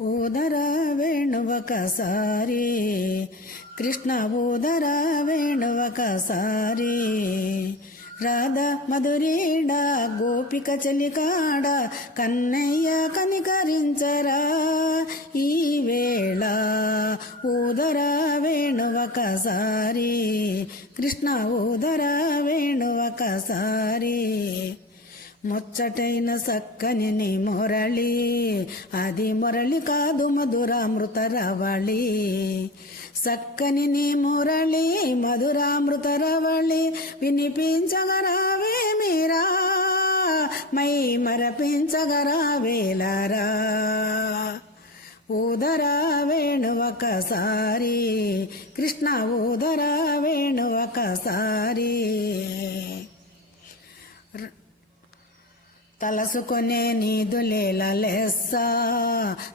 ఊదర వేణువకసారి కృష్ణ ఊదర వేణువకసారి రాధ మధురీడ గోపిక చెలికాడ కన్నయ్య కనికరించరా. ఈ వేళ ఊదర వేణువకసారి కృష్ణ ఊదర వేణువకసారి ముచ్చటైన సక్కని నీ మురళి. అది మురళి కాదు మధురామృత రవళి సక్కని నీ మురళి మధురామృత రవళి వినిపించగరావే మీరా? మై మరపించగరావేలరా ఊదరా వేణువకసారి. కృష్ణ ఊదరా వేణువకసారి. తలసుకునే నీదులేల లెస్స.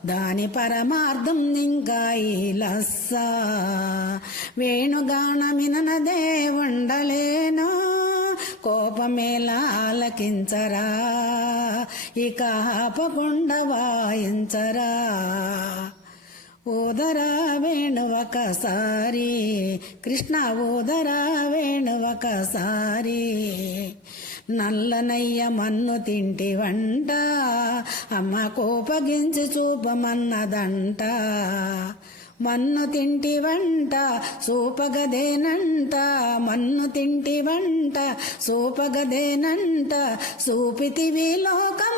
దాని పరమార్థం ఇంకా ఈ లస్స. దేవుండలేనా. ఉండలేను కోపమేలా ఆలకించరా ఇక ఆపకుండా వాయించరా. ఓదరా వేణువకసారి. కృష్ణ ఓదరా వేణువకసారి. నల్లనయ్య మన్ను తింటి వంట అమ్మ కోపగించి చూపమన్నదంట. మన్ను తింటి వంట సూపగదేనంట మన్ను తింటి వంట సూపగదేనంట సూపితివి లోకములట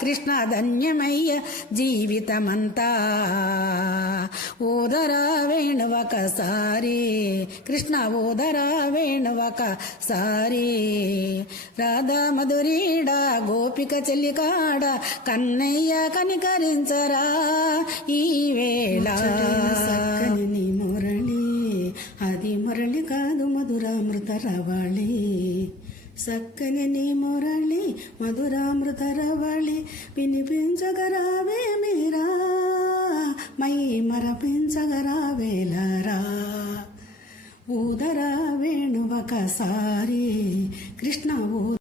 కృష్ణ ధన్యమయ్య జీవితమంతా. ఓదరా వేణువకసారి కృష్ణ ఓదరా వేణువకసారి. రాధా మధురీడ గోపిక చెల్లికాడ కన్నయ్య కనికరించరా ఈ వేళ. మురళి అది మురళి కాదు మధురామృత రవళి. సక్కని నీ మురళి మధురామృతరవళి వినిపించగరావే మీరా? మై మరపించగరావేలరా? ఊదరా వేణువకసారి కృష్ణ ఊ